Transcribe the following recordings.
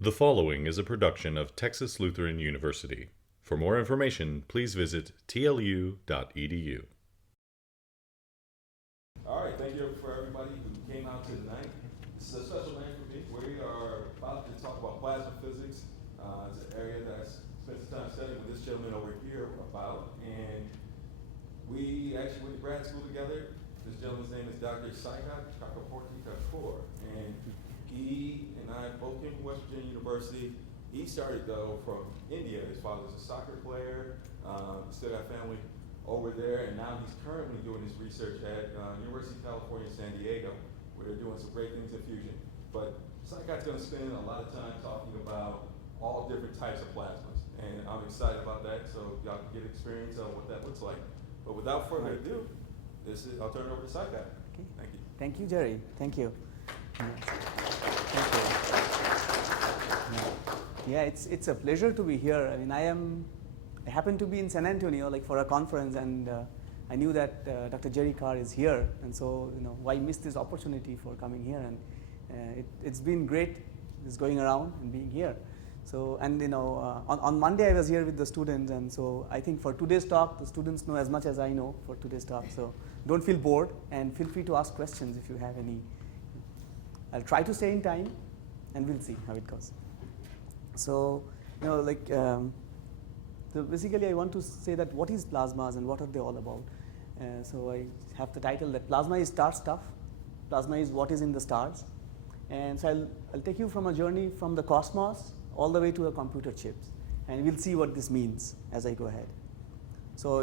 The following is a production of Texas Lutheran University. For more information, please visit tlu.edu. All right, thank you for everybody who came out tonight. This is a special night for me. We are about to talk about plasma physics. It's an area that I spent some time studying with this gentleman over here about, and we actually went to grad school together. This gentleman's name is Dr. Saikat Chakraborty Thakur, and he and I both came from West Virginia University. He started though from India. His father was a soccer player. Still got family over there, and now he's currently doing his research at University of California, San Diego, where they're doing some great things in fusion. But Saikat's going to spend a lot of time talking about all different types of plasmas, and I'm excited about that. So y'all can get experience of what that looks like. But without further ado, I'll turn it over to Saikat. Okay. Thank you. Thank you, Jerry. Thank you. Thank you. Yeah, it's a pleasure to be here. I mean, I happen to be in San Antonio, like for a conference, and I knew that Dr. Jerry Carr is here, and so why miss this opportunity for coming here? And it's been great, just going around and being here. So, and on Monday I was here with the students, and so I think for today's talk, the students know as much as I know for today's talk. So don't feel bored, and feel free to ask questions if you have any. I'll try to stay in time, and we'll see how it goes. So, so basically I want to say that what is plasmas and what are they all about. So I have the title that plasma is star stuff. Plasma is what is in the stars. And so I'll take you from a journey from the cosmos all the way to the computer chips. And we'll see what this means as I go ahead. So,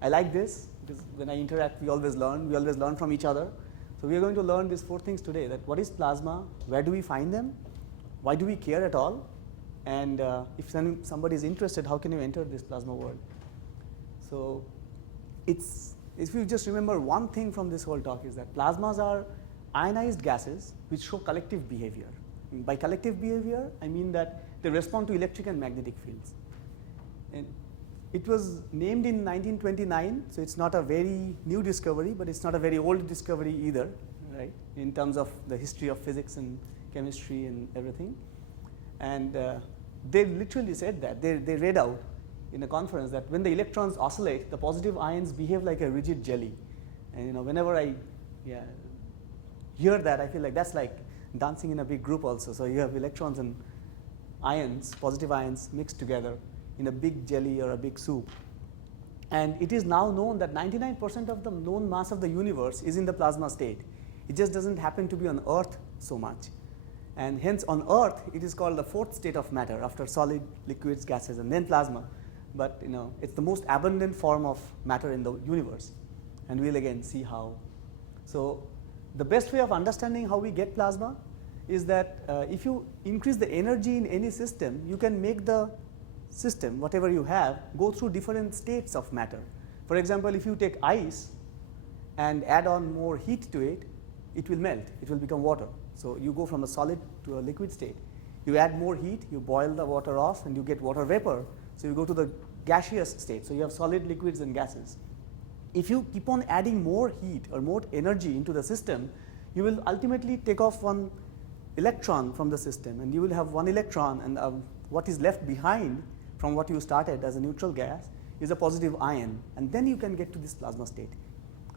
I like this because when I interact, we always learn. We always learn from each other. So we are going to learn these 4 things today, that what is plasma, where do we find them, why do we care at all, and if somebody is interested, how can you enter this plasma world? So if you just remember one thing from this whole talk is that plasmas are ionized gases which show collective behavior. By collective behavior, I mean that they respond to electric and magnetic fields. And it was named in 1929, so it's not a very new discovery, but it's not a very old discovery either, right, in terms of the history of physics and chemistry and everything. And they literally said that. They read out in a conference that when the electrons oscillate, the positive ions behave like a rigid jelly. And whenever I hear that, I feel like that's like dancing in a big group also. So you have electrons and ions, positive ions, mixed together in a big jelly or a big soup. And it is now known that 99% of the known mass of the universe is in the plasma state. It just doesn't happen to be on Earth so much. And hence on Earth, it is called the 4th state of matter after solid, liquids, gases, and then plasma. But it's the most abundant form of matter in the universe. And we'll again see how. So the best way of understanding how we get plasma is that if you increase the energy in any system, you can make the system, whatever you have, go through different states of matter. For example, if you take ice and add on more heat to it, it will melt. It will become water. So you go from a solid to a liquid state. You add more heat, you boil the water off, and you get water vapor. So you go to the gaseous state. So you have solid, liquids, and gases. If you keep on adding more heat or more energy into the system, you will ultimately take off one electron from the system, and you will have one electron, and what is left behind from what you started as a neutral gas is a positive ion, and then you can get to this plasma state.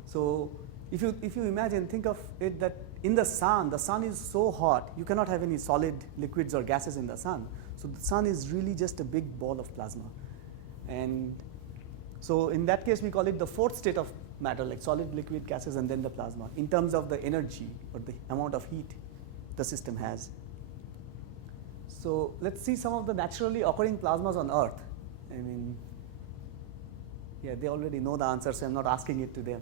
So if you imagine, think of it that in the sun is so hot, you cannot have any solid liquids or gases in the sun. So the sun is really just a big ball of plasma. And so in that case, we call it the 4th state of matter, like solid, liquid, gases, and then the plasma, in terms of the energy or the amount of heat the system has. So let's see some of the naturally occurring plasmas on Earth. I mean, yeah, they already know the answer, so I'm not asking it to them.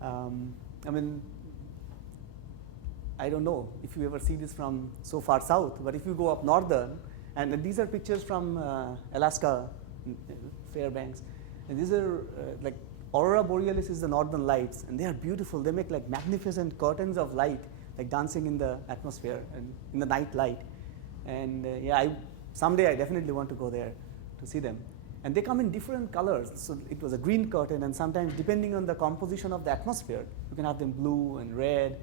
I mean, I don't know if you ever see this from so far south, but if you go up northern, and these are pictures from Alaska, Fairbanks, and these are like Aurora Borealis is the northern lights, and they are beautiful. They make like magnificent curtains of light, like dancing in the atmosphere and in the night light. And someday I definitely want to go there to see them. And they come in different colors. So it was a green curtain, and sometimes depending on the composition of the atmosphere, you can have them blue and red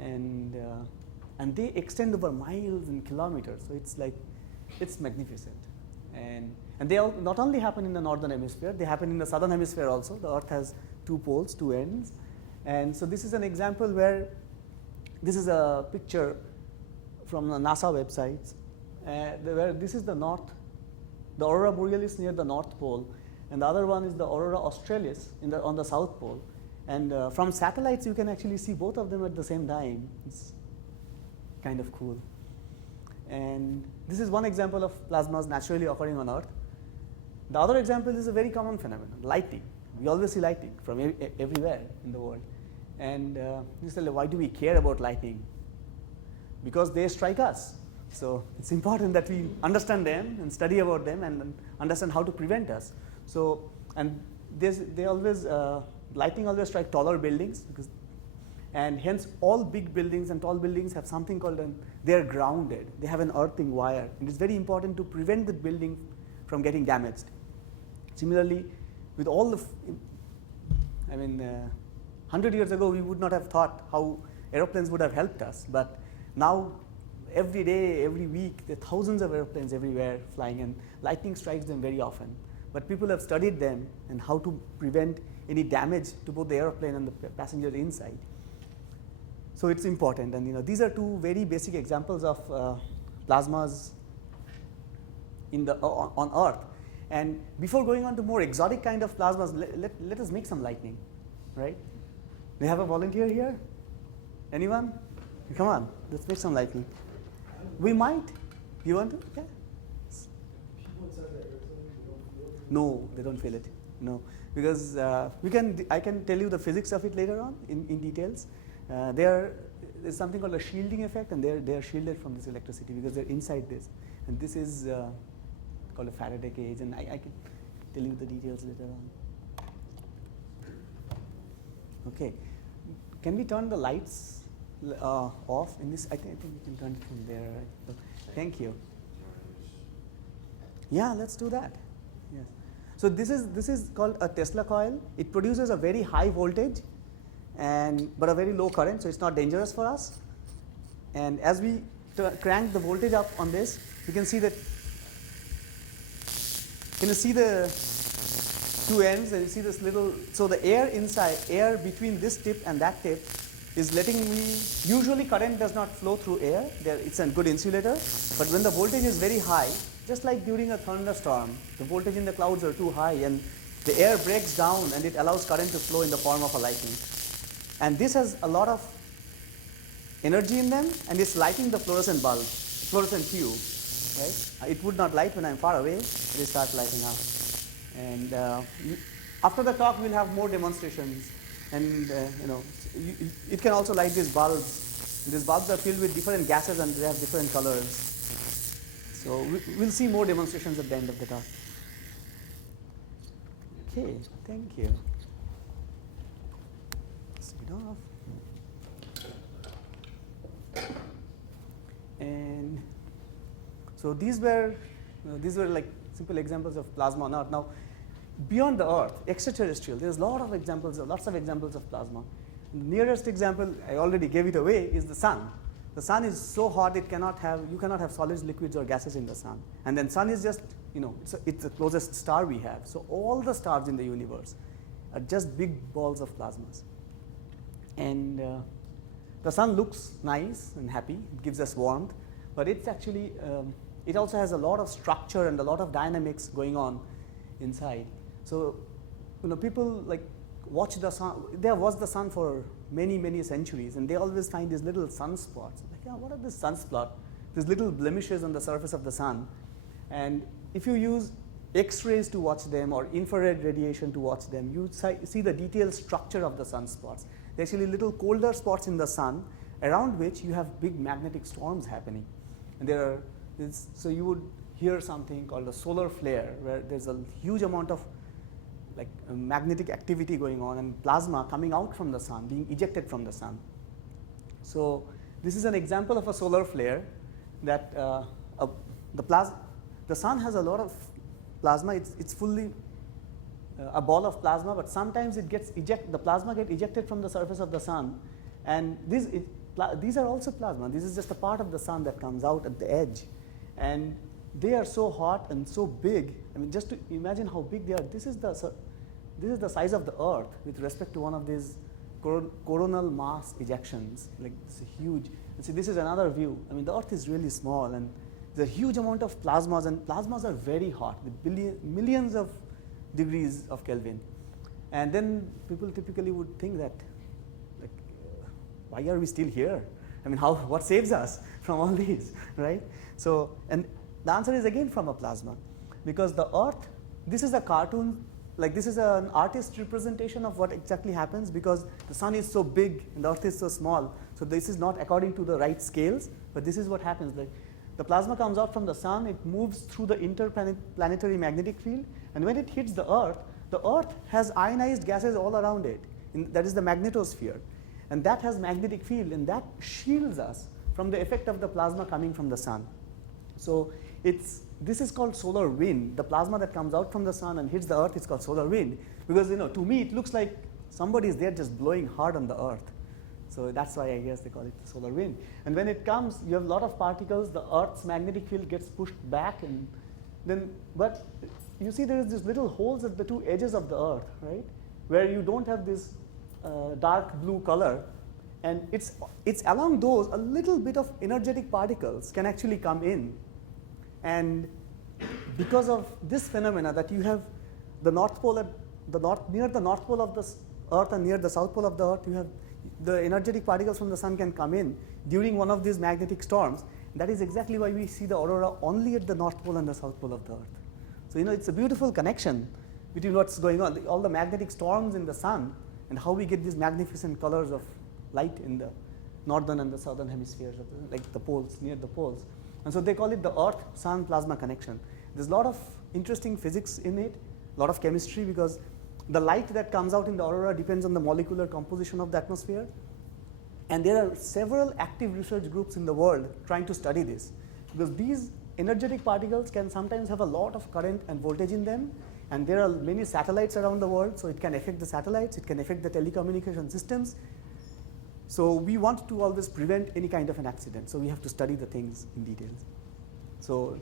and and they extend over miles and kilometers. So it's like, it's magnificent. And they all not only happen in the northern hemisphere, they happen in the southern hemisphere also. The Earth has 2 poles, 2 ends. And so this is an example where, this is a picture from the NASA websites, where this is the north, the Aurora Borealis near the North Pole, and the other one is the Aurora Australis on the South Pole. And from satellites, you can actually see both of them at the same time. It's kind of cool. And this is one example of plasmas naturally occurring on Earth. The other example is a very common phenomenon, lighting. We always see lighting from everywhere in the world. And you say, why do we care about lighting? Because they strike us. So it's important that we understand them and study about them and understand how to prevent us. So, and lighting always strike taller buildings, and hence all big buildings and tall buildings have something called they're grounded. They have an earthing wire. And it's very important to prevent the building from getting damaged. Similarly, with all the, 100 years ago, we would not have thought how aeroplanes would have helped us. But now, every day, every week, there are thousands of airplanes everywhere flying, and lightning strikes them very often. But people have studied them and how to prevent any damage to both the airplane and the passengers inside. So it's important. And these are 2 very basic examples of plasmas on Earth. And before going on to more exotic kind of plasmas, let us make some lightning, right? Do you have a volunteer here? Anyone? Come on, let's make some lightning. We might. You want to? Yeah. No, they don't feel it. No, because I can tell you the physics of it later on in details. There's something called a shielding effect, and they are shielded from this electricity because they're inside this. And this is called a Faraday cage, and I can tell you the details later on. Okay, can we turn the lights off in this? I think we can turn it from there. Right? So, thank you. Yeah, let's do that. Yes. So this is called a Tesla coil. It produces a very high voltage, but a very low current, so it's not dangerous for us. And as we crank the voltage up on this, you can see that. Can you see the 2 ends? And you see this little. So the air between this tip and that tip is letting me. Usually, current does not flow through air. It's a good insulator. But when the voltage is very high, just like during a thunderstorm, the voltage in the clouds are too high, and the air breaks down, and it allows current to flow in the form of a lightning. And this has a lot of energy in them, and it's lighting the fluorescent bulb, fluorescent tube. Right? It would not light when I'm far away, but it starts lighting up. And after the talk, we'll have more demonstrations. And it can also light these bulbs. These bulbs are filled with different gases, and they have different colors. So we'll see more demonstrations at the end of the talk. Okay, thank you. Let's take it off. And so these were like simple examples of plasma on Earth. Now, beyond the Earth, extraterrestrial, there's lots of examples of plasma. The nearest example, I already gave it away, is the sun. The sun is so hot you cannot have solids, liquids, or gases in the sun. And then sun is just, it's the closest star we have. So all the stars in the universe are just big balls of plasmas. And the sun looks nice and happy. It gives us warmth. But it's actually, it also has a lot of structure and a lot of dynamics going on inside. So, people watch the sun. They have watched the sun for many, many centuries, and they always find these little sunspots. What are these sunspots? These little blemishes on the surface of the sun. And if you use X-rays to watch them or infrared radiation to watch them, you see the detailed structure of the sunspots. They're actually little colder spots in the sun around which you have big magnetic storms happening. And so you would hear something called a solar flare, where there's a huge amount of magnetic activity going on and plasma coming out from the sun, being ejected from the sun. So this is an example of a solar flare that the sun has a lot of plasma. It's fully a ball of plasma, but sometimes the plasma gets ejected from the surface of the sun, and these are also plasma. This is just a part of the sun that comes out at the edge. And they are so hot and so big. I mean, just to imagine how big they are. This is the size of the Earth with respect to one of these coronal mass ejections. Like, it's huge. And see, this is another view. I mean, the Earth is really small, and there's a huge amount of plasmas, and plasmas are very hot with millions of degrees of Kelvin. And then people typically would think that, like, why are we still here? I mean, what saves us from all these, right? So, and the answer is again from a plasma, because the Earth, this is a cartoon, like this is an artist representation of what exactly happens, because the sun is so big and the Earth is so small. So this is not according to the right scales, but this is what happens. Like, the plasma comes out from the sun, it moves through the interplanetary magnetic field, and when it hits the Earth has ionized gases all around it. That is the magnetosphere. And that has magnetic field, and that shields us from the effect of the plasma coming from the sun. So this is called solar wind. The plasma that comes out from the sun and hits the Earth is called solar wind, because to me it looks like somebody is there just blowing hard on the Earth. So that's why I guess they call it solar wind. And when it comes, you have a lot of particles. The Earth's magnetic field gets pushed back, and then but you see there is these little holes at the two edges of the Earth, right, where you don't have this dark blue color, and it's along those a little bit of energetic particles can actually come in. And because of this phenomena that you have the North Pole near the North Pole of the Earth and near the South Pole of the Earth, you have the energetic particles from the sun can come in during one of these magnetic storms. That is exactly why we see the aurora only at the North Pole and the South Pole of the Earth. So it's a beautiful connection between what's going on, all the magnetic storms in the sun, and how we get these magnificent colors of light in the northern and the southern hemispheres, like the poles, near the poles. And so they call it the Earth-Sun plasma connection. There's a lot of interesting physics in it, a lot of chemistry, because the light that comes out in the aurora depends on the molecular composition of the atmosphere. And there are several active research groups in the world trying to study this, because these energetic particles can sometimes have a lot of current and voltage in them, and there are many satellites around the world, so it can affect the satellites, it can affect the telecommunication systems. So we want to always prevent any kind of an accident, so we have to study the things in detail. So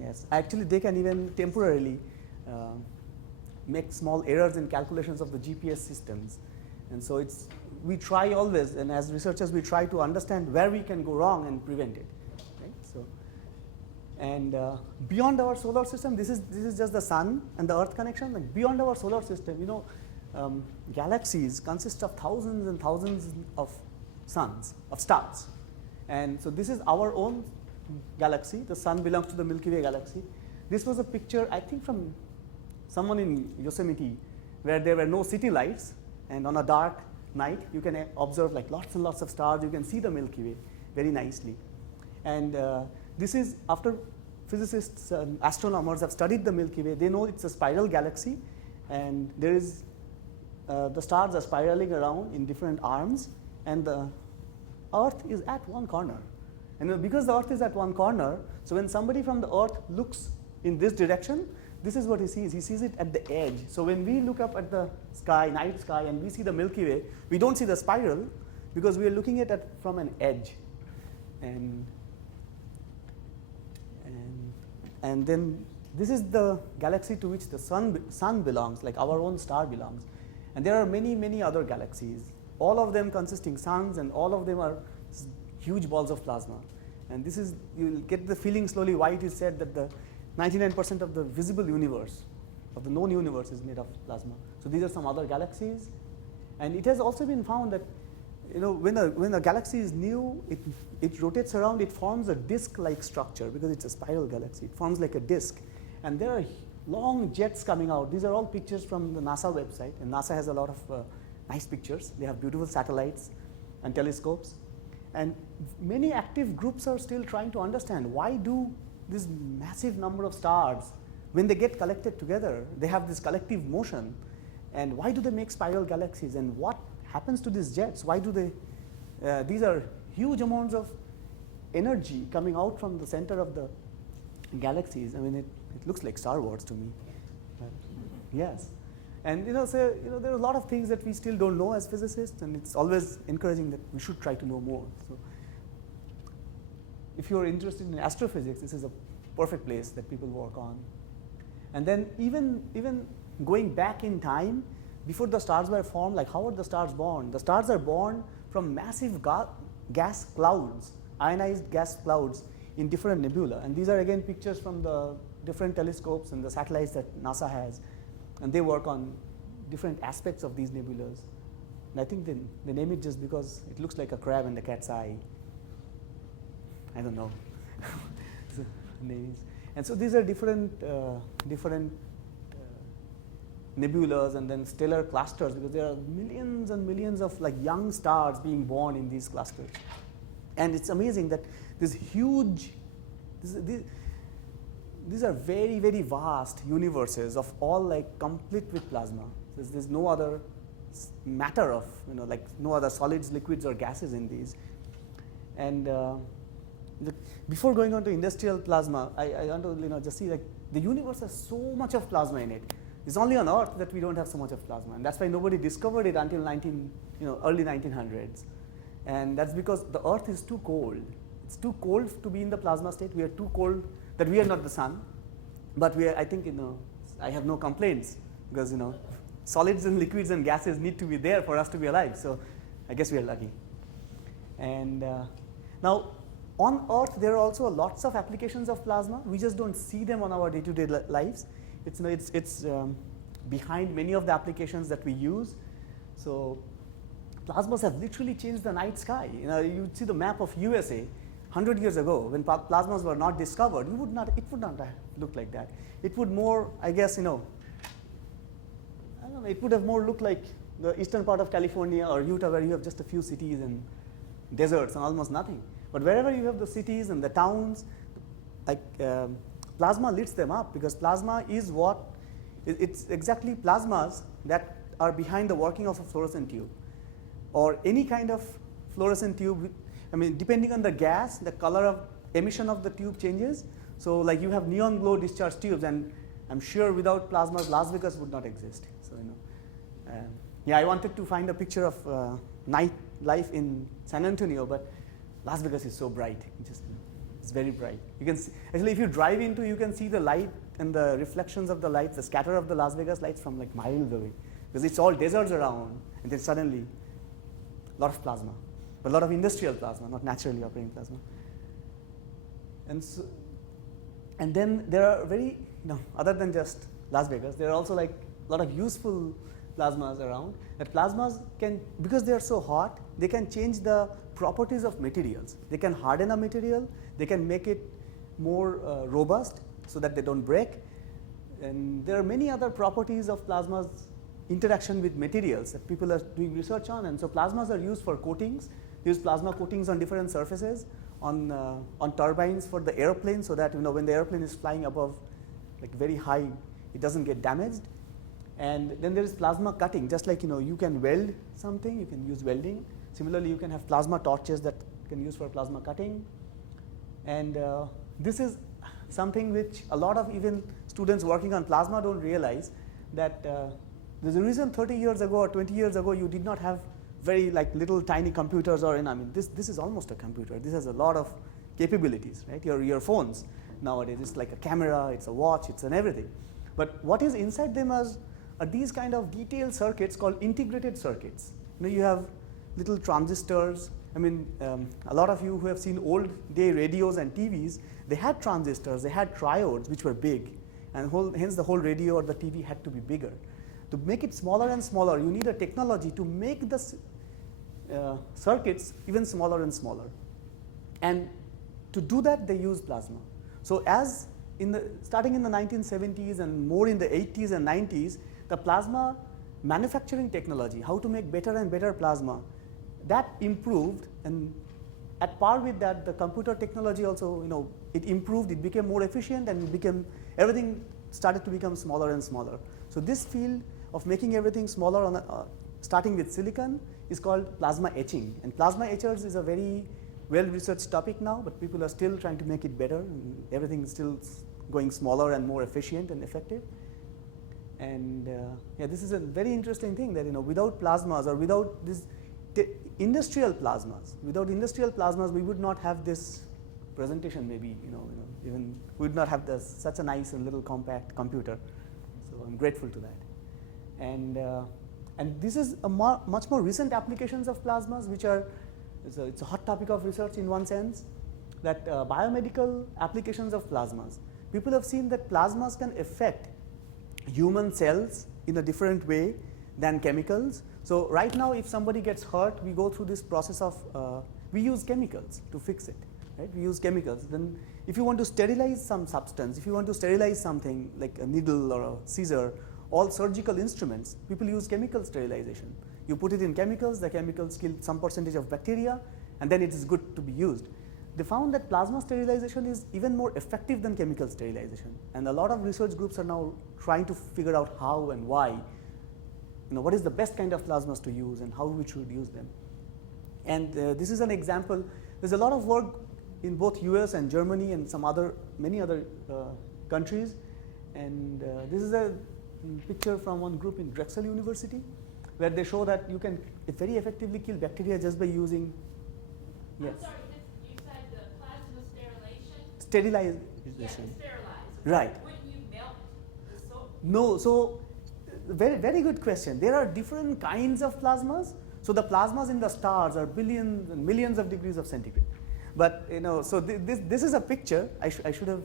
yes, actually they can even temporarily make small errors in calculations of the GPS systems. And so we try always, and as researchers we try to understand where we can go wrong and prevent it. Right? So, and beyond our solar system, this is just the sun and the Earth connection. Like beyond our solar system, galaxies consist of thousands and thousands of stars. And so this is our own galaxy. The sun belongs to the Milky Way galaxy. This was a picture, I think, from someone in Yosemite, where there were no city lights, and on a dark night you can observe like lots and lots of stars. You can see the Milky Way very nicely. And this is after physicists and astronomers have studied the Milky Way. They know it's a spiral galaxy, and there is the stars are spiraling around in different arms, and the Earth is at one corner. And because the Earth is at one corner, so when somebody from the Earth looks in this direction, this is what he sees. He sees it at the edge. So when we look up at the sky, night sky, and we see the Milky Way, we don't see the spiral because we are looking at it from an edge. And then this is the galaxy to which the sun belongs, like our own star belongs. And there are many, many other galaxies, all of them consisting suns, and all of them are huge balls of plasma. And this is, you'll get the feeling slowly why it is said that the 99% of the visible universe, of the known universe, is made of plasma. So these are some other galaxies. And it has also been found that when a galaxy is new, it rotates around, it forms a disk-like structure because it's a spiral galaxy. It forms like a disk. And there are long jets coming out. These are all pictures from the NASA website, and NASA has a lot of nice pictures. They have beautiful satellites and telescopes. And many active groups are still trying to understand why do this massive number of stars, when they get collected together, they have this collective motion, and why do they make spiral galaxies, and what happens to these jets? Why do they, these are huge amounts of energy coming out from the center of the galaxies. I mean, it looks like Star Wars to me. Yes. And so there are a lot of things that we still don't know as physicists, and it's always encouraging that we should try to know more. So if you're interested in astrophysics, this is a perfect place that people work on. And then even going back in time, before the stars were formed, like how are the stars born? The stars are born from massive gas clouds, ionized gas clouds in different nebula. And these are again pictures from the different telescopes and the satellites that NASA has. And they work on different aspects of these nebulas. And I think they name it just because it looks like a crab in the cat's eye. I don't know. Names. And so these are different nebulas and then stellar clusters, because there are millions and millions of like young stars being born in these clusters. And it's amazing that this huge, these are very, very vast universes of all like complete with plasma. There's no other matter of, like no other solids, liquids, or gases in these. And before going on to industrial plasma, I want to just see like the universe has so much of plasma in it. It's only on Earth that we don't have so much of plasma, and that's why nobody discovered it until early 1900s. And that's because the Earth is too cold. It's too cold to be in the plasma state. We are too cold that we are not the sun, but we are. I think I have no complaints because solids and liquids and gases need to be there for us to be alive. So I guess we are lucky. And now on Earth there are also lots of applications of plasma. We just don't see them on our day-to-day lives. It's behind many of the applications that we use. So plasmas have literally changed the night sky. You see the map of USA 100 years ago when plasmas were not discovered. It would not have looked like that. It would more, I guess, I don't know, it would have more looked like the eastern part of California or Utah, where you have just a few cities and deserts and almost nothing. But wherever you have the cities and the towns, like plasma lights them up, because plasma is it's exactly plasmas that are behind the working of a fluorescent tube or any kind of fluorescent tube. I mean, depending on the gas, the color of emission of the tube changes. So like you have neon glow discharge tubes, and I'm sure without plasmas, Las Vegas would not exist. So yeah, I wanted to find a picture of night life in San Antonio, but Las Vegas is so bright. It's very bright. You can see, actually, if you drive into, you can see the light and the reflections of the lights, the scatter of the Las Vegas lights from like miles away, because it's all deserts around, and then suddenly a lot of plasma, but a lot of industrial plasma, not naturally operating plasma. And then there are very, other than just Las Vegas, there are also like a lot of useful plasmas around. That plasmas can, because they are so hot, they can change the properties of materials. They can harden a material, they can make it more robust so that they don't break. And there are many other properties of plasmas interaction with materials that people are doing research on. And so plasmas are used for coatings. They use plasma coatings on different surfaces, on turbines for the airplane, so that when the airplane is flying above like very high, it doesn't get damaged. And then there is plasma cutting. Just like you can weld something, you can use welding. Similarly, you can have plasma torches that can use for plasma cutting. And this is something which a lot of even students working on plasma don't realize, that there's a reason 30 years ago or 20 years ago you did not have very like little tiny computers, or this is almost a computer. This has a lot of capabilities, right? Your phones nowadays, it's like a camera, it's a watch, it's an everything. But what is inside them are these kind of detailed circuits called integrated circuits. You have little transistors. A lot of you who have seen old day radios and TVs, they had transistors, they had triodes which were big, and hence the whole radio or the TV had to be bigger. To make it smaller and smaller, you need a technology to make the circuits even smaller and smaller. And to do that, they use plasma. So starting in the 1970s and more in the 80s and 90s, the plasma manufacturing technology, how to make better and better plasma, that improved, and at par with that, the computer technology also, it improved, it became more efficient, and everything started to become smaller and smaller. So this field of making everything smaller, starting with silicon, is called plasma etching. And plasma etchers is a very well-researched topic now, but people are still trying to make it better, and everything is still going smaller and more efficient and effective. And yeah, this is a very interesting thing that, without plasmas or without this industrial plasmas, we would not have this presentation. Maybe even we would not have such a nice and little compact computer. So I'm grateful to that. And this is a much more recent applications of plasmas, which are it's a hot topic of research in one sense. That biomedical applications of plasmas. People have seen that plasmas can affect human cells in a different way than chemicals. So right now, if somebody gets hurt, we go through this process of we use chemicals to fix it. Right? We use chemicals. Then, if you want to sterilize some substance, if you want to sterilize something like a needle or a scissor, all surgical instruments, people use chemical sterilization. You put it in chemicals, the chemicals kill some percentage of bacteria, and then it is good to be used. They found that plasma sterilization is even more effective than chemical sterilization, and a lot of research groups are now trying to figure out how and why. What is the best kind of plasmas to use and how we should use them. And this is an example. There's a lot of work in both US and Germany and many other countries. And this is a picture from one group in Drexel University, where they show that you can very effectively kill bacteria just by using. Yes. I'm sorry, you said the plasma sterilization? Sterilization. Yeah, sterilize. Right. Wouldn't you melt the soap? No, so very, very good question. There are different kinds of plasmas. So the plasmas in the stars are billions and millions of degrees of centigrade. But so this is a picture. I should have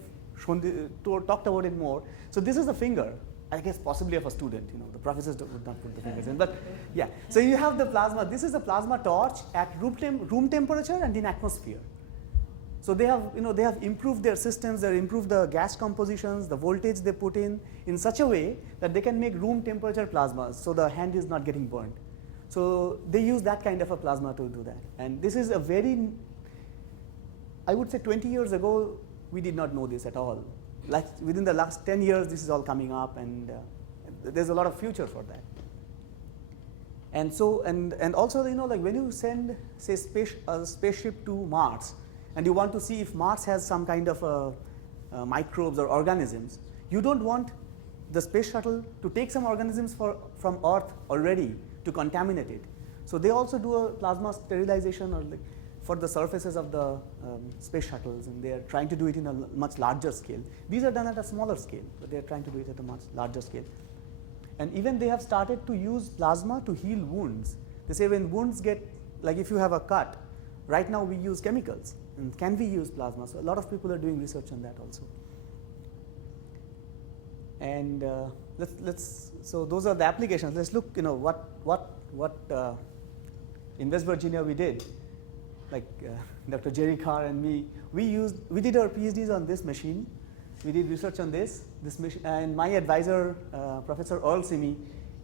talked about it more. So this is a finger, I guess possibly of a student. The professors would not put the fingers in, but yeah. So you have the plasma. This is a plasma torch at room temperature and in atmosphere. So they have improved their systems. They have improved the gas compositions, the voltage they put in such a way that they can make room temperature plasmas. So the hand is not getting burned. So they use that kind of a plasma to do that. And this is I would say 20 years ago, we did not know this at all. Like within the last 10 years, this is all coming up, and there's a lot of future for that. And so, and also, like when you send, say, a spaceship to Mars, and you want to see if Mars has some kind of microbes or organisms, you don't want the space shuttle to take some organisms from Earth already to contaminate it. So they also do a plasma sterilization or for the surfaces of the space shuttles, and they are trying to do it in a much larger scale. These are done at a smaller scale, but they are trying to do it at a much larger scale. And even they have started to use plasma to heal wounds. They say when wounds get, like if you have a cut, right now we use chemicals, and can we use plasma? So a lot of people are doing research on that also. And so those are the applications. Let's look, what in West Virginia we did. Like Dr. Jerry Carr and me, we did our PhDs on this machine. We did research on this machine, and my advisor, Professor Earl Simi,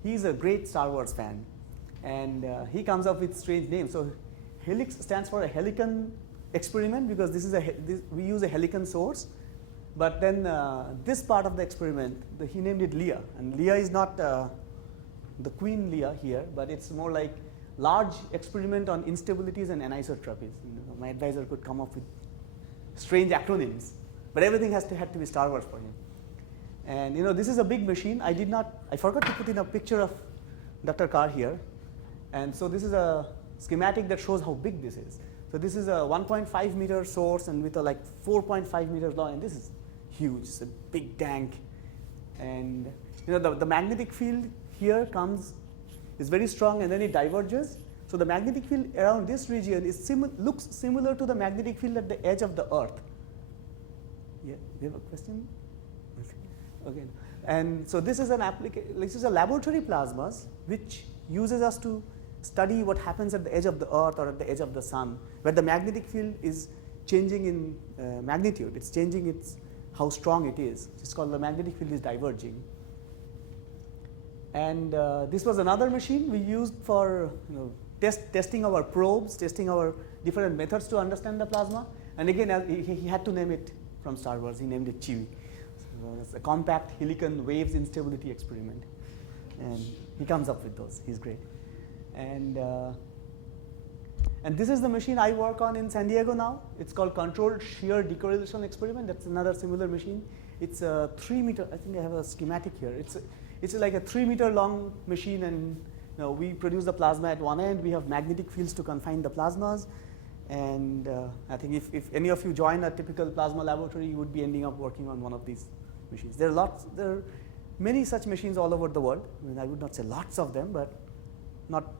he's a great Star Wars fan, and he comes up with strange names. So helix stands for a helicon experiment, because we use a helicon source. But then this part of the experiment, he named it Leah, and Leah is not the Queen Leah here, but it's more like large experiment on instabilities and anisotropies. My advisor could come up with strange acronyms, but everything had to be Star Wars for him. And this is a big machine. I forgot to put in a picture of Dr. Carr here. And so this is a schematic that shows how big this is. So this is a 1.5 meter source and with a 4.5 meters long, and this is huge. It's a big tank. And the magnetic field here is very strong, and then it diverges. So the magnetic field around this region looks similar to the magnetic field at the edge of the Earth. Yeah, you have a question? Okay. And so this is this is a laboratory plasmas which uses us to study what happens at the edge of the Earth or at the edge of the Sun, where the magnetic field is changing in magnitude. It's changing how strong it is. It's called the magnetic field is diverging. And this was another machine we used for testing our probes, testing our different methods to understand the plasma. And again, he had to name it from Star Wars. He named it Chiwi. So it's a compact helicon waves instability experiment. And he comes up with those. He's great. And this is the machine I work on in San Diego now. It's called controlled shear decorrelation experiment. That's another similar machine. It's a 3 meter. I think I have a schematic here. it's like a 3-meter long machine, and we produce the plasma at one end. We have magnetic fields to confine the plasmas. And I think if any of you join a typical plasma laboratory, you would be ending up working on one of these machines. There are many such machines all over the world. I mean, I would not say lots of them, but not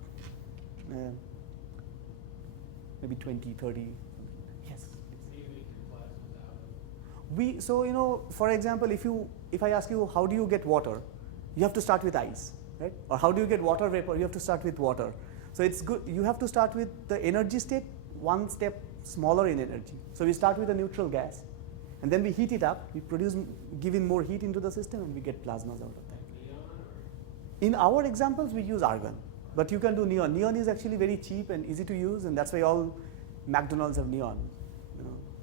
maybe 20, 30. Yes. So for example, if I ask you how do you get water, you have to start with ice, right? Or how do you get water vapor? You have to start with water. So it's good. You have to start with the energy state one step smaller in energy. So we start with a neutral gas, and then we heat it up. We give in more heat into the system, and we get plasmas out of that. In our examples, we use argon, but you can do neon. Neon is actually very cheap and easy to use, and that's why all McDonald's have neon.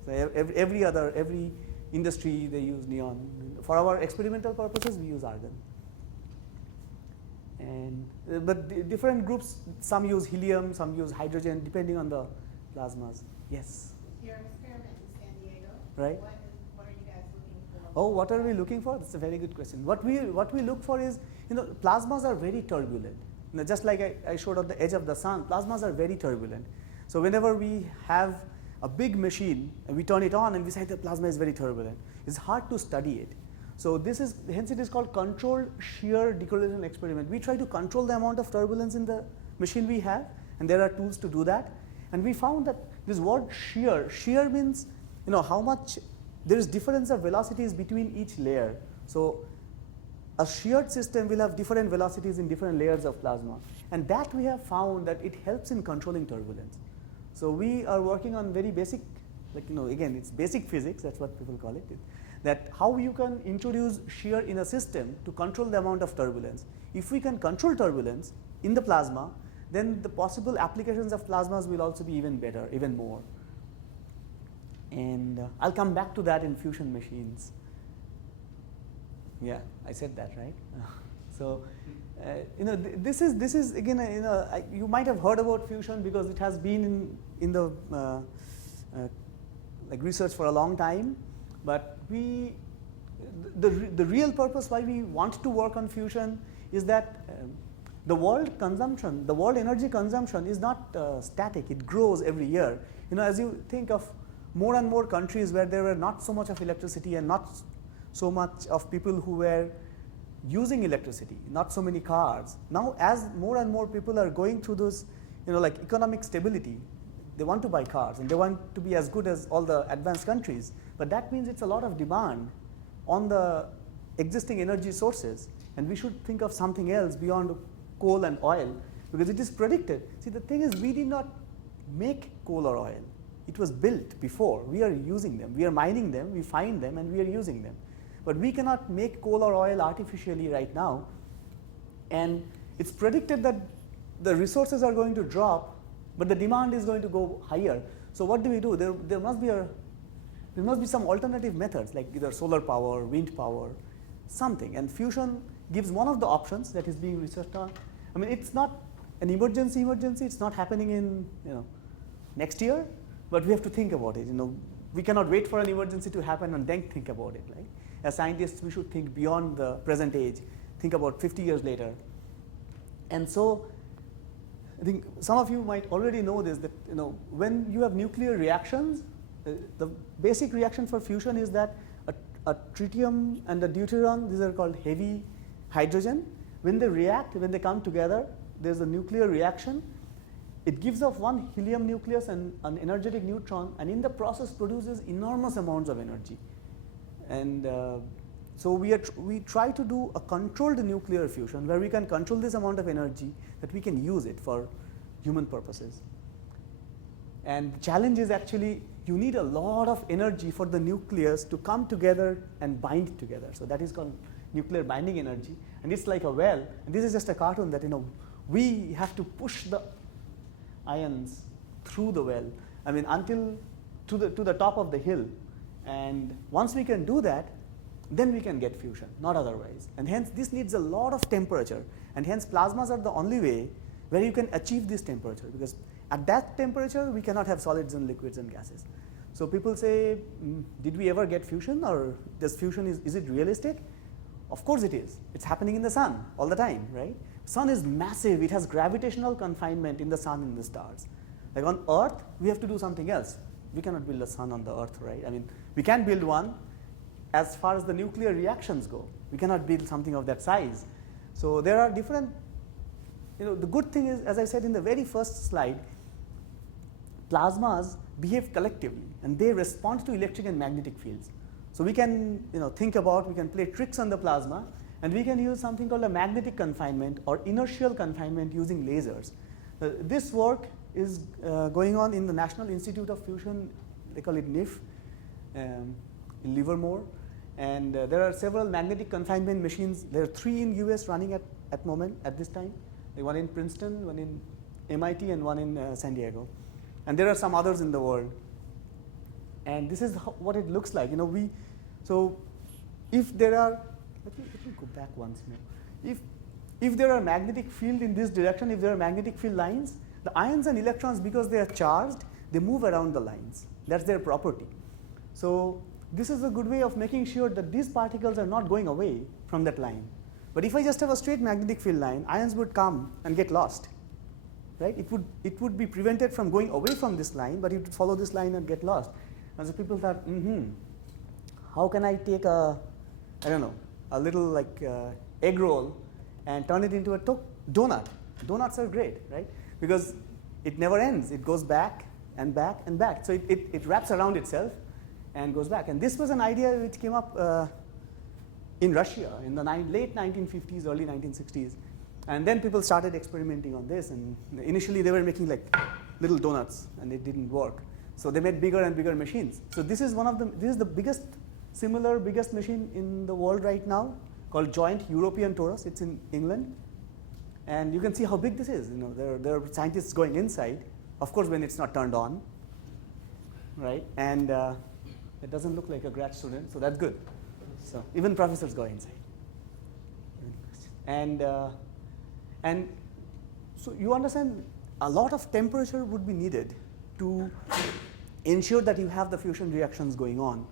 So every industry, they use neon. For our experimental purposes, we use argon. But different groups, some use helium, some use hydrogen, depending on the plasmas. Yes? Your experiment in San Diego, right? What are you guys looking for? Oh, what are we looking for? That's a very good question. What we look for is, plasmas are very turbulent. Just like I showed at the edge of the sun, plasmas are very turbulent. So whenever we have a big machine and we turn it on and we say the plasma is very turbulent, it's hard to study it. So hence it is called controlled shear decorrelation experiment. We try to control the amount of turbulence in the machine we have, and there are tools to do that. And we found that this word shear means how much there is difference of velocities between each layer. So a sheared system will have different velocities in different layers of plasma, and that we have found that it helps in controlling turbulence. So we are working on very basic, again, it's basic physics, that's what people call it, that how you can introduce shear in a system to control the amount of turbulence. If we can control turbulence in the plasma, then the possible applications of plasmas will also be even better, even more. And I'll come back to that in fusion machines. Yeah, I said that, right? So, this is again, you might have heard about fusion because it has been in the research for a long time. But the real purpose why we want to work on fusion is that the world energy consumption is not static. It grows every year. As you think of more and more countries where there were not so much of electricity and not so much of people who were using electricity, not so many cars. Now, as more and more people are going through this, economic stability, they want to buy cars and they want to be as good as all the advanced countries. But that means it's a lot of demand on the existing energy sources, and we should think of something else beyond coal and oil, because it is predicted. See, the thing is, we did not make coal or oil. It was built before. We are using them. We are mining them. We find them, and we are using them. But we cannot make coal or oil artificially right now. And it's predicted that the resources are going to drop, but the demand is going to go higher. So what do we do? There must be some alternative methods, like either solar power, wind power, something. And fusion gives one of the options that is being researched on. I mean, it's not an emergency. It's not happening in next year, but we have to think about it. We cannot wait for an emergency to happen and then think about it. Right? As scientists, we should think beyond the present age, think about 50 years later. And so I think some of you might already know this, that when you have nuclear reactions, the basic reaction for fusion is that a tritium and a deuterium, these are called heavy hydrogen. When they react, when they come together, there's a nuclear reaction. It gives off one helium nucleus and an energetic neutron, and in the process produces enormous amounts of energy. And so we try to do a controlled nuclear fusion where we can control this amount of energy that we can use it for human purposes. And the challenge is actually you need a lot of energy for the nucleus to come together and bind together. So that is called nuclear binding energy. And it's like a well. And this is just a cartoon that we have to push the ions through the well. I mean, until to the top of the hill. And once we can do that, then we can get fusion, not otherwise. And hence, this needs a lot of temperature. And hence, plasmas are the only way where you can achieve this temperature, because at that temperature, we cannot have solids and liquids and gases. So people say, did we ever get fusion, or does fusion, is it realistic? Of course it is. It's happening in the sun all the time, right? Sun is massive. It has gravitational confinement in the sun and the stars. Like on Earth, we have to do something else. We cannot build a sun on the Earth, right? I mean, we can build one as far as the nuclear reactions go. We cannot build something of that size. So there are different, the good thing is, as I said in the very first slide, plasmas behave collectively and they respond to electric and magnetic fields. So we can think about, we can play tricks on the plasma, and we can use something called a magnetic confinement or inertial confinement using lasers. This work is going on in the National Institute of Fusion, they call it NIF, in Livermore. And there are several magnetic confinement machines. There are 3 in US running at this time. One in Princeton, one in MIT, and one in San Diego. And there are some others in the world. And this is what it looks like. So if there are, let me go back once more. If there are magnetic field in this direction, if there are magnetic field lines, the ions and electrons, because they are charged, they move around the lines. That's their property. So this is a good way of making sure that these particles are not going away from that line. But if I just have a straight magnetic field line, ions would come and get lost. Right? It would be prevented from going away from this line, but it would follow this line and get lost. And so people thought, how can I take a little egg roll and turn it into a donut? Donuts are great, right? Because it never ends. It goes back and back and back. So it wraps around itself and goes back. And this was an idea which came up in Russia in the late 1950s, early 1960s. And then people started experimenting on this. And initially they were making like little donuts, and it didn't work. So they made bigger and bigger machines. So this is this is the biggest machine in the world right now, called Joint European Torus. It's in England. And you can see how big this is. There are scientists going inside, of course, when it's not turned on, right? And it doesn't look like a grad student, so that's good. So even professors go inside. And so you understand, a lot of temperature would be needed to ensure that you have the fusion reactions going on.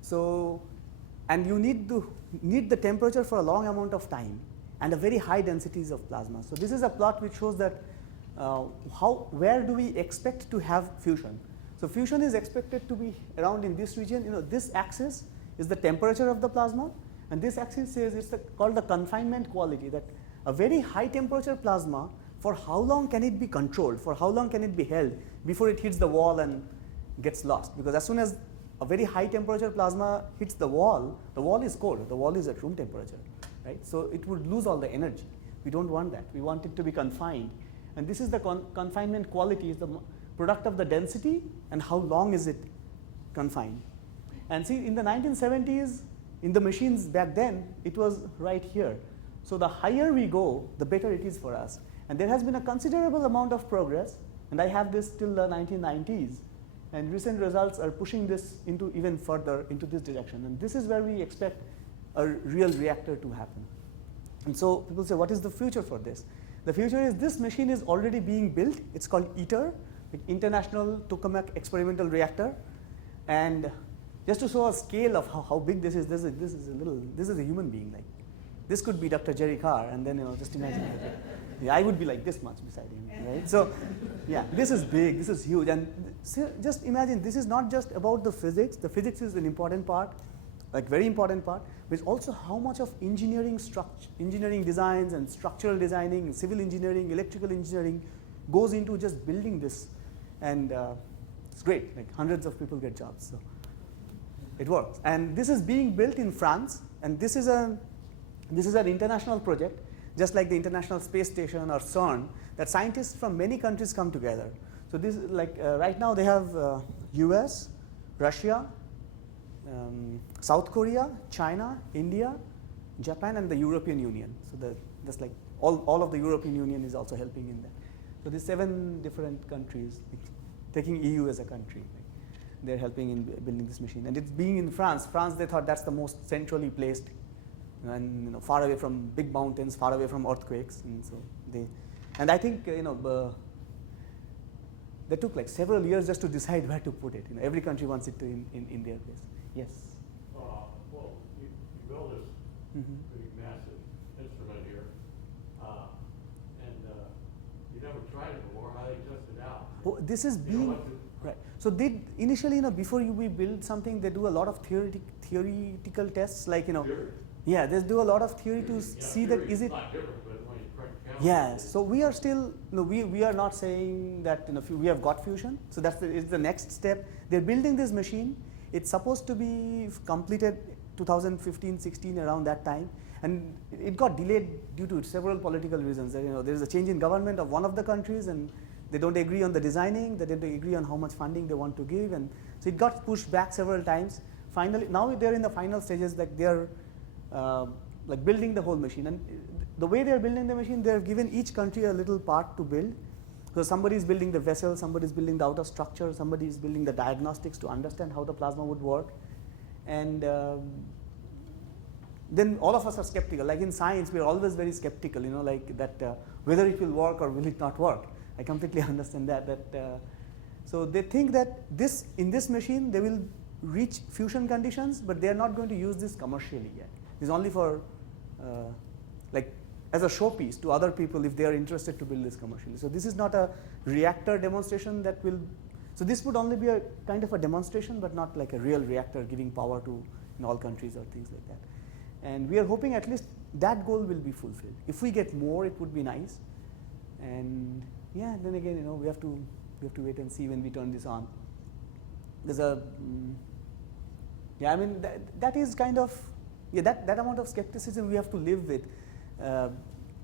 So, and you need the temperature for a long amount of time and a very high densities of plasma. So this is a plot which shows that where do we expect to have fusion. So fusion is expected to be around in this region. This axis is the temperature of the plasma, and this axis says it's called the confinement quality, that a very high temperature plasma, for how long can it be controlled, for how long can it be held before it hits the wall and gets lost. Because as soon as a very high temperature plasma hits the wall is cold, the wall is at room temperature, right? So it would lose all the energy. We don't want that. We want it to be confined. And this is the confinement quality, is the product of the density and how long is it confined. And see, in the 1970s, in the machines back then, it was right here. So the higher we go, the better it is for us. And there has been a considerable amount of progress, and I have this till the 1990s. And recent results are pushing this into even further into this direction. And this is where we expect a real reactor to happen. And so people say, what is the future for this? The future is, this machine is already being built. It's called ITER, International Tokamak Experimental Reactor. And just to show a scale of how big this is a human being. Like, this could be Dr. Jerry Carr, and then just imagine. I would be like this much beside him, right? So, yeah, this is big, this is huge, and just imagine, this is not just about the physics. The physics is an important part, like very important part, but it's also how much of engineering designs and structural designing, civil engineering, electrical engineering goes into just building this, and it's great. Like, hundreds of people get jobs, so it works. And this is being built in France, and this is an international project, just like the International Space Station or CERN, that scientists from many countries come together. So this is like, right now they have US, Russia, South Korea, China, India, Japan, and the European Union. So that's like all of the European Union is also helping in that. So these 7 different countries, taking EU as a country, they're helping in building this machine. And it's being in France. France, they thought that's the most centrally placed, and far away from big mountains, far away from earthquakes, and so and I think they took like several years just to decide where to put it. Every country wants it to in their place. Yes. Well, you build this pretty massive instrument here. You never tried it before. How they test it out? Oh, this is You know being what to- right. So they initially, before we build something, they do a lot of theoretical tests, like Theory. yeah, they do a lot of theory to Yeah, see theory that is it. not different, but when you practicality. Yes. So we are still we are not saying that we have got fusion. So is the next step. They're building this machine. It's supposed to be completed 2015-16 around that time, and it got delayed due to several political reasons. There is a change in government of one of the countries, and they don't agree on the designing. They don't agree on how much funding they want to give, and so it got pushed back several times. Finally, now they're in the final stages. Like they're like building the whole machine, and the way they're building the machine, they're given each country a little part to build. So somebody is building the vessel, somebody is building the outer structure, somebody is building the diagnostics to understand how the plasma would work. And then all of us are skeptical. Like in science, we're always very skeptical, like that whether it will work or will it not work. I completely understand that. So they think that in this machine, they will reach fusion conditions, but they are not going to use this commercially yet. It's only for like as a showpiece to other people if they are interested to build this commercially. So this is not a reactor demonstration that will. So this would only be a kind of a demonstration, but not like a real reactor giving power to in all countries or things like that. And we are hoping at least that goal will be fulfilled. If we get more, it would be nice. And yeah, then again, we have to wait and see when we turn this on. There's a yeah, I mean that is kind of that amount of skepticism we have to live with.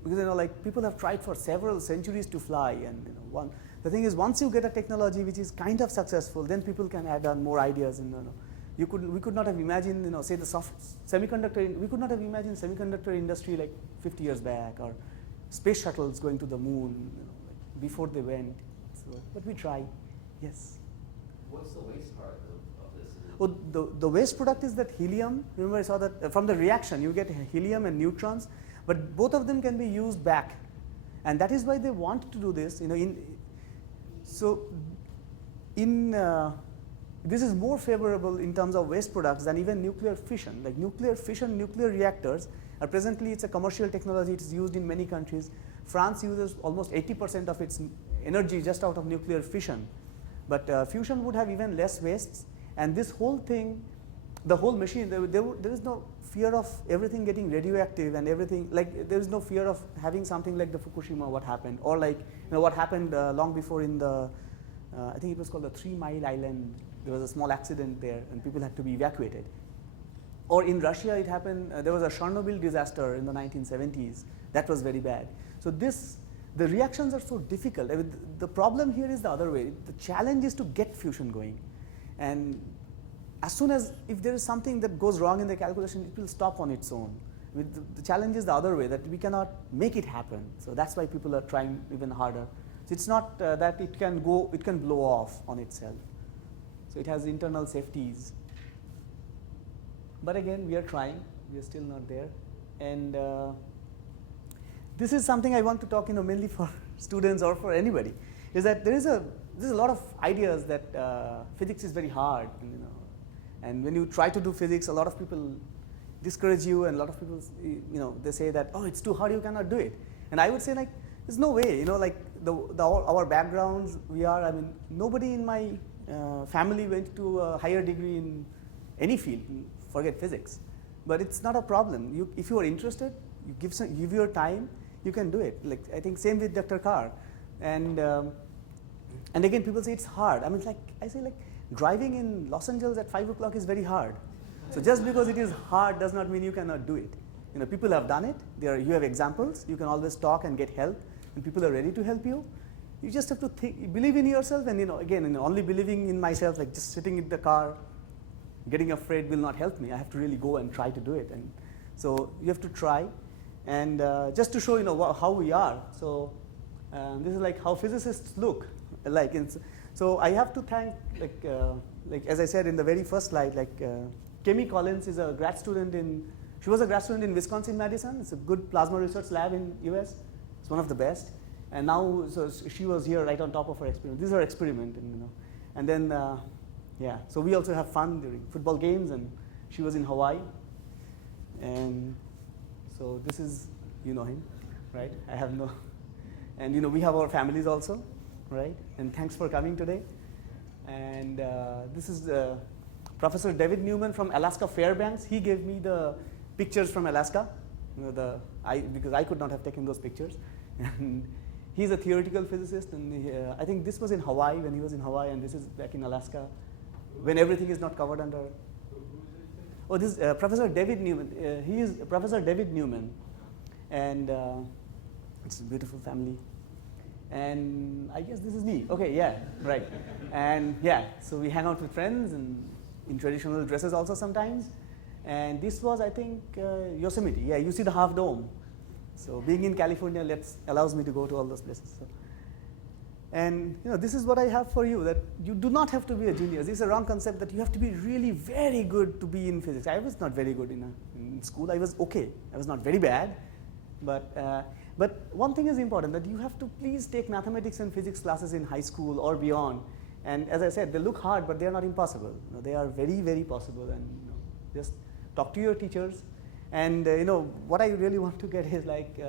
Because like people have tried for several centuries to fly, and the thing is, once you get a technology which is kind of successful, then people can add on more ideas. And we could not have imagined, say the semiconductor. We could not have imagined semiconductor industry like 50 years back, or space shuttles going to the moon like before they went. So, but we try. Yes. What's the waste part of this? Well, the waste product is that helium. Remember, I saw that from the reaction you get helium and neutrons. But both of them can be used back, and that is why they want to do this. This is more favorable in terms of waste products than even nuclear fission. Like nuclear fission, nuclear reactors are presently it's a commercial technology. It is used in many countries. France uses almost 80% of its energy just out of nuclear fission, but fusion would have even less wastes. And this whole thing, the whole machine, there is no fear of everything getting radioactive and everything. Like there is no fear of having something like the Fukushima, what happened, or like what happened long before in the, I think it was called the 3 Mile Island. There was a small accident there, and people had to be evacuated. Or in Russia, it happened. There was a Chernobyl disaster in the 1970s. That was very bad. So the reactions are so difficult. I mean, the problem here is the other way. The challenge is to get fusion going, and as soon as if there is something that goes wrong in the calculation, it will stop on its own. The challenge is the other way, that we cannot make it happen. So that's why people are trying even harder. So it's not that it can blow off on itself. So it has internal safeties. But again, we are trying. We are still not there. And this is something I want to talk, mainly for students or for anybody, is that there's a lot of ideas that physics is very hard. And when you try to do physics, a lot of people discourage you, and a lot of people, they say that, oh, it's too hard, you cannot do it. And I would say, like, there's no way, like our backgrounds, nobody in my family went to a higher degree in any field, forget physics. But it's not a problem. If you are interested, you give your time, you can do it. Like, I think same with Dr. Carr. And again, people say it's hard. I say, driving in Los Angeles at 5 o'clock is very hard. So just because it is hard does not mean you cannot do it. People have done it. You have examples. You can always talk and get help, and people are ready to help you. You just have to believe in yourself, and again, only believing in myself, like just sitting in the car, getting afraid will not help me. I have to really go and try to do it, and so you have to try. And just to show how we are. So this is like how physicists look like. So I have to thank, like as I said in the very first slide, Kemi Collins is a grad student she was a grad student in Wisconsin-Madison. It's a good plasma research lab in US. It's one of the best. And now, so she was here right on top of her experiment. This is her experiment, and then, so we also have fun during football games, and she was in Hawaii. And So this is, you know him, right? I have no, and you know, we have our families also, right? And thanks for coming today. And this is Professor David Newman from Alaska Fairbanks. He gave me the pictures from Alaska, you know, because I could not have taken those pictures. And he's a theoretical physicist, and I think this was in Hawaii, when he was in Hawaii, and this is back in Alaska, when everything is not covered under. Oh, this is Professor David Newman. He is Professor David Newman, and it's a beautiful family. And I guess this is me. Okay, yeah, right. And yeah, so we hang out with friends and in traditional dresses also sometimes. And this was, I think, Yosemite. Yeah, you see the half dome. So being in California allows me to go to all those places. So. And you know, this is what I have for you, that you do not have to be a genius. This is a wrong concept that you have to be really very good to be in physics. I was not very good in school. I was okay. I was not very bad. But one thing is important, that you have to please take mathematics and physics classes in high school or beyond. And as I said, they look hard, but they are not impossible. You know, they are very, very possible. And you know, just talk to your teachers. And you know, what I really want to get is like,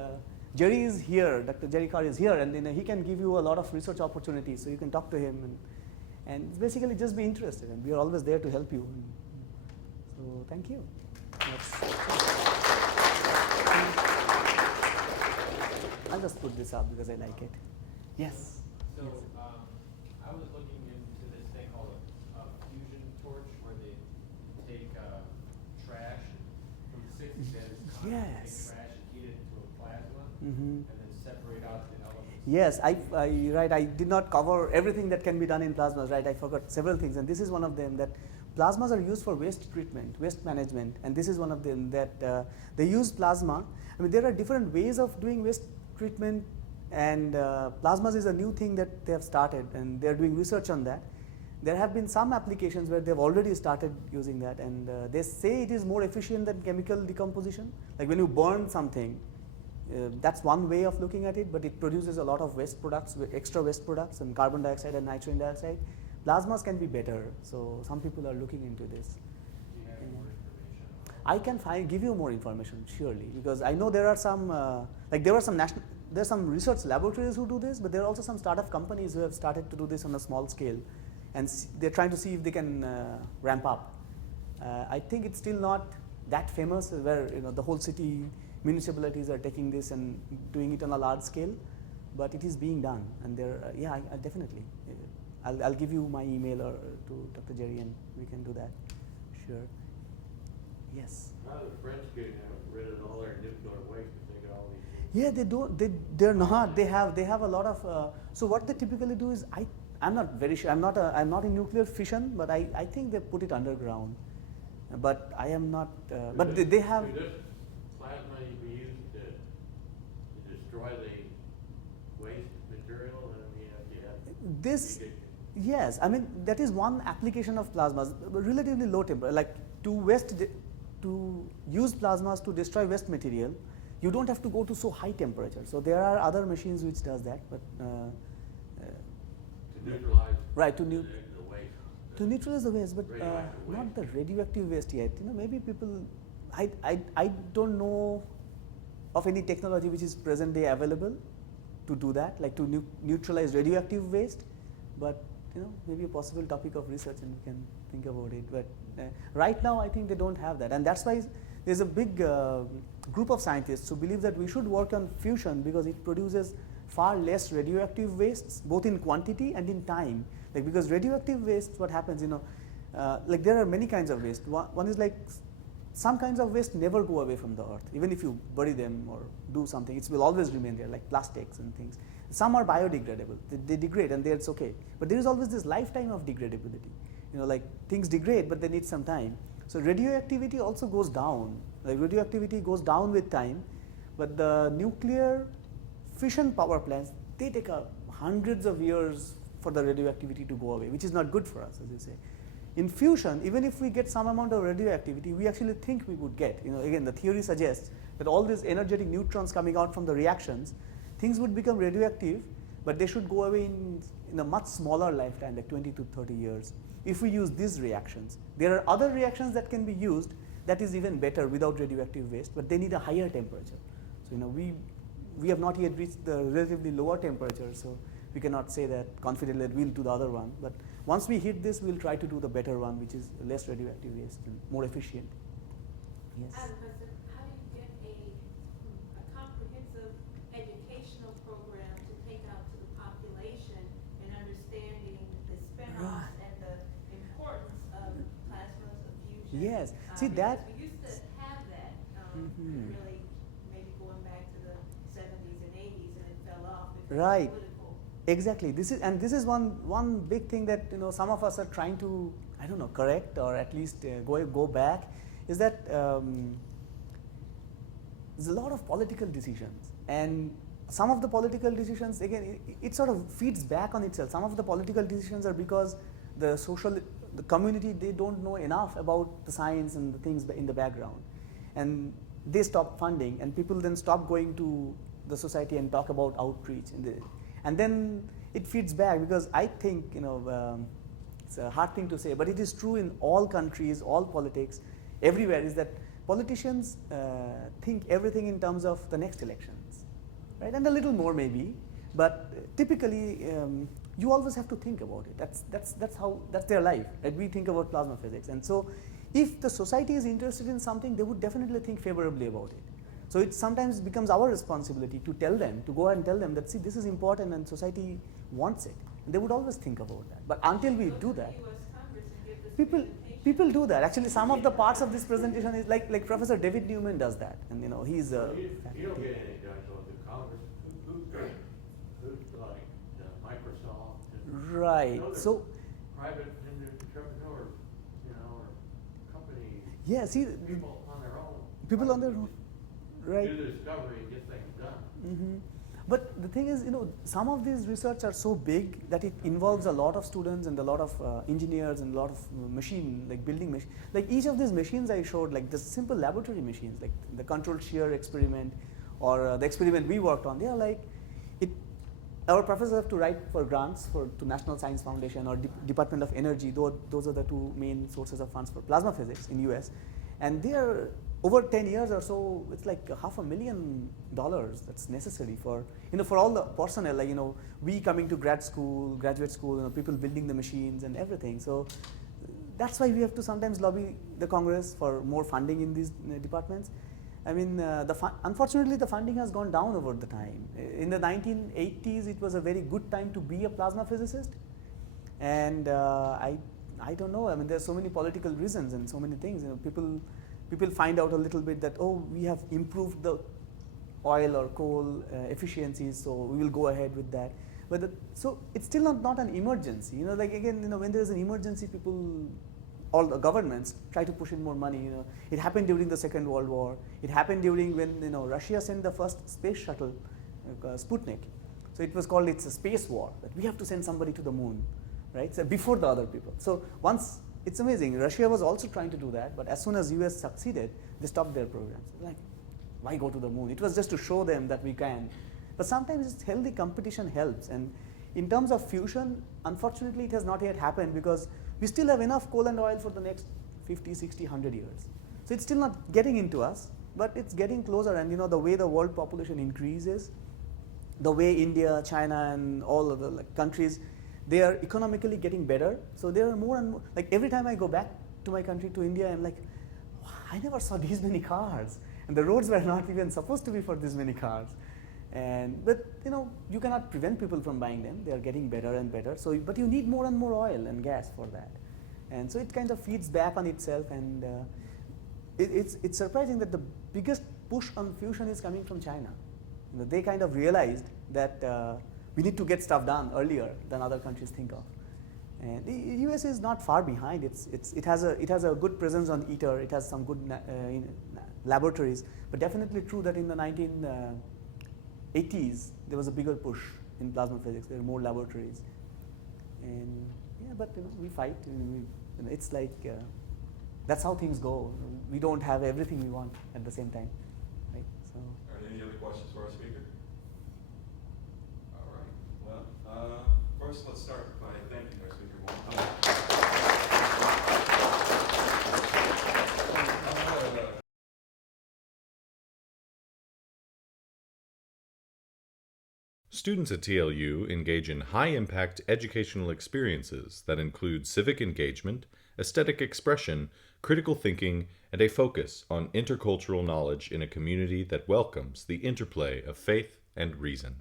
Jerry is here, Dr. Jerry Carr is here, and you know, he can give you a lot of research opportunities. So you can talk to him, and basically just be interested. And we are always there to help you. So thank you. I'll just put this up because I like it. Yes. So I was looking into this thing called a fusion torch, where they take trash from the 60s, that is common, Yes. take trash and heat it into a plasma, Mm-hmm. and then separate out the elements. Yes, right. I did not cover everything that can be done in plasmas. Right, I forgot several things, and this is one of them. That plasmas are used for waste treatment, waste management, and this is one of them that they use plasma. I mean, there are different ways of doing waste treatment, and plasmas is a new thing that they have started, and they are doing research on that. There have been some applications where they've already started using that, and they say it is more efficient than chemical decomposition. Like when you burn something, that's one way of looking at it, but it produces a lot of waste products, extra waste products, and carbon dioxide and nitrogen dioxide. Plasmas can be better, so some people are looking into this. Do you have more information on I can give you more information, surely, because I know there are some, like there's some research laboratories who do this, but there are also some startup companies who have started to do this on a small scale, and they're trying to see if they can ramp up. I think it's still not that famous, where you know the whole city municipalities are taking this and doing it on a large scale, but it is being done, and there, yeah, I definitely. I'll give you my email or to Dr. Jerry, and we can do that. Sure. Yes. How are the French getting rid of all their nuclear waste if they got all these? Yeah, they don't. They're not. They have a lot of. So what they typically do is, I'm not very sure. I'm not in nuclear fission, but I think they put it underground. But I am not. But they have. Could this plasma be used to destroy the waste material? I mean, if you have This. you could- Yes, I mean that is one application of plasmas, relatively low temperature. Like to use plasmas to destroy waste material, you don't have to go to so high temperature. So there are other machines which does that, but to neutralize right the waste. to neutralize the waste, but Radioactive not waste. the radioactive waste yet. You know, maybe people, I don't know of any technology which is present day available to do that, like to neutralize radioactive waste, but you know, maybe a possible topic of research, and we can think about it. But right now, I think they don't have that, and that's why there's a big group of scientists who believe that we should work on fusion because it produces far less radioactive wastes, both in quantity and in time. Like because radioactive waste, what happens, you know, like there are many kinds of waste. One is like some kinds of waste never go away from the earth, even if you bury them or do something, it will always remain there, like plastics and things. Some are biodegradable, they degrade and it's okay. But there is always this lifetime of degradability. You know, like things degrade, but they need some time. So radioactivity also goes down. Like radioactivity goes down with time, but the nuclear fission power plants, they take hundreds of years for the radioactivity to go away, which is not good for us, as you say. In fusion, even if we get some amount of radioactivity, we actually think we would get. You know, again, the theory suggests that all these energetic neutrons coming out from the reactions, things would become radioactive, but they should go away in a much smaller lifetime, like 20 to 30 years, if we use these reactions. There are other reactions that can be used, that is even better without radioactive waste, but they need a higher temperature. So we have not yet reached the relatively lower temperature, so we cannot say that confidently that we'll do the other one. But once we hit this, we'll try to do the better one, which is less radioactive waste and more efficient. Yes. I have a question. How do you get a comprehensive educational program to take out to the population in understanding the spin-offs and the importance of plasmas of fusion? Yes. See Because that. we used to have that, really, maybe going back to the 70s and 80s, and it fell off because Right. of political. Exactly. This is one big thing that some of us are trying to, I don't know, correct or at least go back, is that there's a lot of political decisions, and some of the political decisions, again, it sort of feeds back on itself. Some of the political decisions are because the community, they don't know enough about the science and the things in the background, and they stop funding, and people then stop going to the society and talk about outreach, and then it feeds back, because I think it's a hard thing to say, but it is true in all countries, all politics, everywhere, is that politicians think everything in terms of the next elections, right? And a little more maybe, but typically you always have to think about it. That's their life, right? We think about plasma physics, and so if the society is interested in something, they would definitely think favorably about it. So it sometimes becomes our responsibility to tell them, to go and tell them that, see, this is important and society wants it. And they would always think about that. But until we do that, people do that. Actually, some of the parts of this presentation is like Professor David Newman does that, and he's a. You don't get any done on the Congress. Who's like Microsoft? And Right. those are So private entrepreneurs, or companies. yeah, see, People on their own. people on their own, right? Do the discovery and get things done. Mm-hmm. But the thing is, some of these research are so big that it involves a lot of students and a lot of engineers and a lot of building machine. Like each of these machines I showed, like the simple laboratory machines, like the controlled shear experiment or the experiment we worked on, they are like, our professors have to write for grants to National Science Foundation or Department of Energy. Those are the two main sources of funds for plasma physics in US. And they are, over 10 years or so, it's like $500,000 that's necessary for all the personnel, like we coming to graduate school, people building the machines and everything. So that's why we have to sometimes lobby the Congress for more funding in these departments. I mean, unfortunately, the funding has gone down over the time. In the 1980s, it was a very good time to be a plasma physicist, and I don't know. I mean, there's so many political reasons and so many things. People find out a little bit that, oh, we have improved the oil or coal efficiencies, so we will go ahead with that. But so it's still not an emergency. When there is an emergency, all the governments try to push in more money. It happened during the Second World War. It happened during when Russia sent the first space shuttle, Sputnik. So it was called a space war. That we have to send somebody to the moon, right? So before the other people. So once. It's amazing. Russia was also trying to do that, but as soon as US succeeded, they stopped their programs. Like, why go to the moon? It was just to show them that we can. But sometimes healthy competition helps. And in terms of fusion, unfortunately, it has not yet happened because we still have enough coal and oil for the next 50, 60, 100 years. So it's still not getting into us, but it's getting closer. And the way the world population increases, the way India, China, and all of the countries, they are economically getting better. So there are more and more, like every time I go back to my country, to India, I'm like, wow, I never saw these many cars. And the roads were not even supposed to be for this many cars. But you cannot prevent people from buying them. They are getting better and better. So, but you need more and more oil and gas for that. And so it kind of feeds back on itself. And it's surprising that the biggest push on fusion is coming from China. They kind of realized that we need to get stuff done earlier than other countries think of. And the US is not far behind. It has a good presence on ITER. It has some good laboratories. But definitely true that in the 1980s there was a bigger push in plasma physics. There were more laboratories. And yeah, but we fight. It's like that's how things go. We don't have everything we want at the same time, right? So. Are there any other questions for our speaker? All right. Well, first let's start by thanking our speaker. Students at TLU engage in high-impact educational experiences that include civic engagement, aesthetic expression, critical thinking, and a focus on intercultural knowledge in a community that welcomes the interplay of faith and reason.